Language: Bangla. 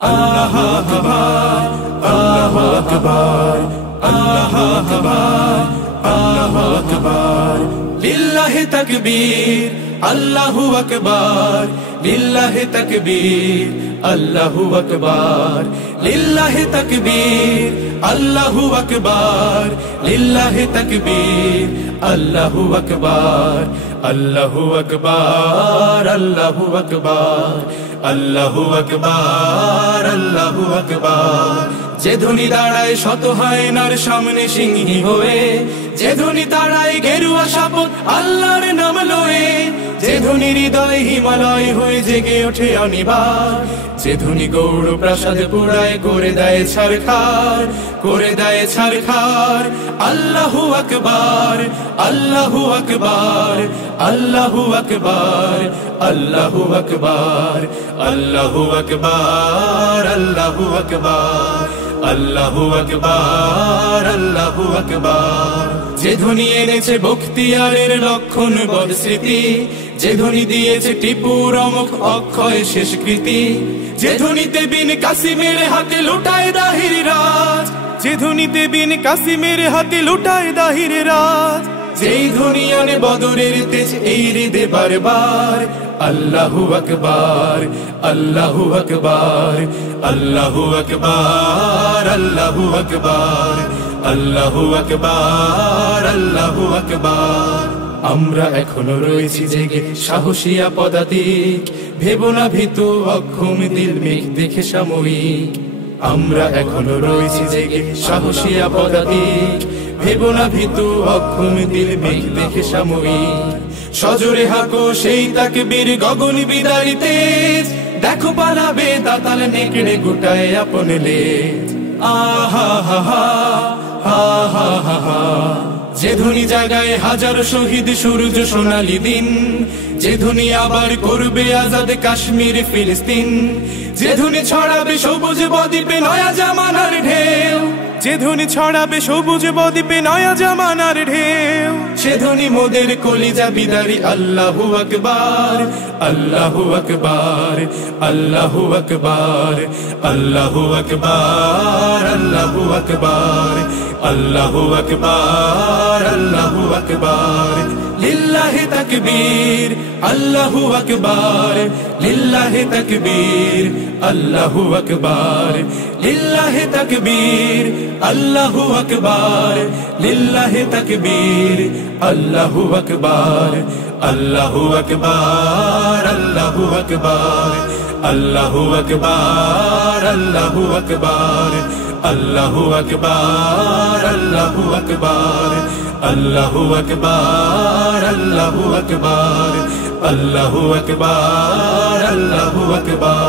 Allahu Akbar, Allahu Akbar, Allahu Akbar, Allahu Akbar. Lillahi takbir, Allahu Akbar, Lillahi takbir, Allahu Akbar, Lillahi takbir, Allahu Akbar, Lillahi takbir, Allahu Akbar, Allahu Akbar, Allahu Akbar, Allahu Akbar, Allahu Akbar. যে ধ্বনি দাঁড়ায় শত হায়নার সামনে সিংহী হয়ে, যে ধ্বনি দাঁড়ায় গেরুয়া শপথ আল্লাহর নাম লয়ে, যে ধ্বনি হৃদয় হিমালয় হয়ে জেগে ওঠে অনিবার, যে ধ্বনি গৌড় প্রাসাদ পুরায় করে দেয় ছারখার, করে দেয় ছারখার। আল্লাহু আকবার, আল্লাহু আকবার, আল্লাহু আকবার, আল্লাহু আকবার, আল্লাহু আকবার, আল্লাহু আকবার, আল্লাহু আকবার, আল্লাহু আকবার। যে ধ্বনি এনেছে বখতিয়ারের লক্ষণ বদ স্মৃতি, যে ধ্বনি দিয়েছে টিপুর অমুখ অক্ষয় শেষকৃতি, যে ধ্বনিতে বিন কাসিমের হাতে লুটায় দাহির রাজ, যে ধ্বনিতে বিন কাসিমের হাতে লুটায় দাহির রাজ, যেই ধ্বনি আনে বদরের তেজ এই হৃদে বারবার। আল্লাহু আকবার, আল্লাহু আকবার, আল্লাহু আকবার, আল্লাহু আকবার, আল্লাহু আকবার, আল্লাহু আকবার। আমরা এখনো রয়েছি জেগে সাহসিয়া পদাতিক, ভেবো না ভীতু অক্ষম দিল মেঘ দেখে সাময়িক। আমরা এখনো রয়েছি জেগে সাহসিয়া পদাতিক, ভেবো না ভীতু অক্ষম দিল মেঘ দেখে সাময়িক। সজোরে হাঁকো সেই তাকবীর গগন বিদারী তেজ, দেখো পালাবে দাতাল নেকড়ে গোটায় আপন লেজ। আহা হা হা, হা হা হা হা। যে ধ্বনি জাগায় হাজারো শহীদ সূর্য সোনালী দিন, যে ধ্বনি আবার করবে আজাদ কাশ্মীর ফিলিস্তিন, যে ধ্বনি ছড়াবে সবুজ বদ্বীপে নয়া জামানার ঢেউ, যে ধ্বনি ছড়াবে সবুজ বদ্বীপে নয়া জামানার ঢেউ, সে ধ্বনি মোদের কলিজা বিদারি। আল্লাহু আকবার, আল্লাহু আকবার, আল্লাহু আকবার, আল্লাহু আকবার, আল্লাহু আকবার, আল্লাহু আকবার, আল্লাহু আকবার। লিল্লাহি তাকবীর, আল্লাহু আকবার, লিল্লাহি তাকবীর, আল্লাহু আকবার, লিল্লাহি তাকবীর, আল্লাহু আকবার, লিল্লাহি তাকবীর, আল্লাহু আকবার, আল্লাহু আকবার, আল্লাহু আকবার, আল্লাহু আকবার, আল্লাহু আকবার, আল্লাহু আকবার, আল্লাহু আকবার, আল্লাহু আকবার, আল্লাহু আকবার, আল্লাহু আকবার, আল্লাহু আকবার।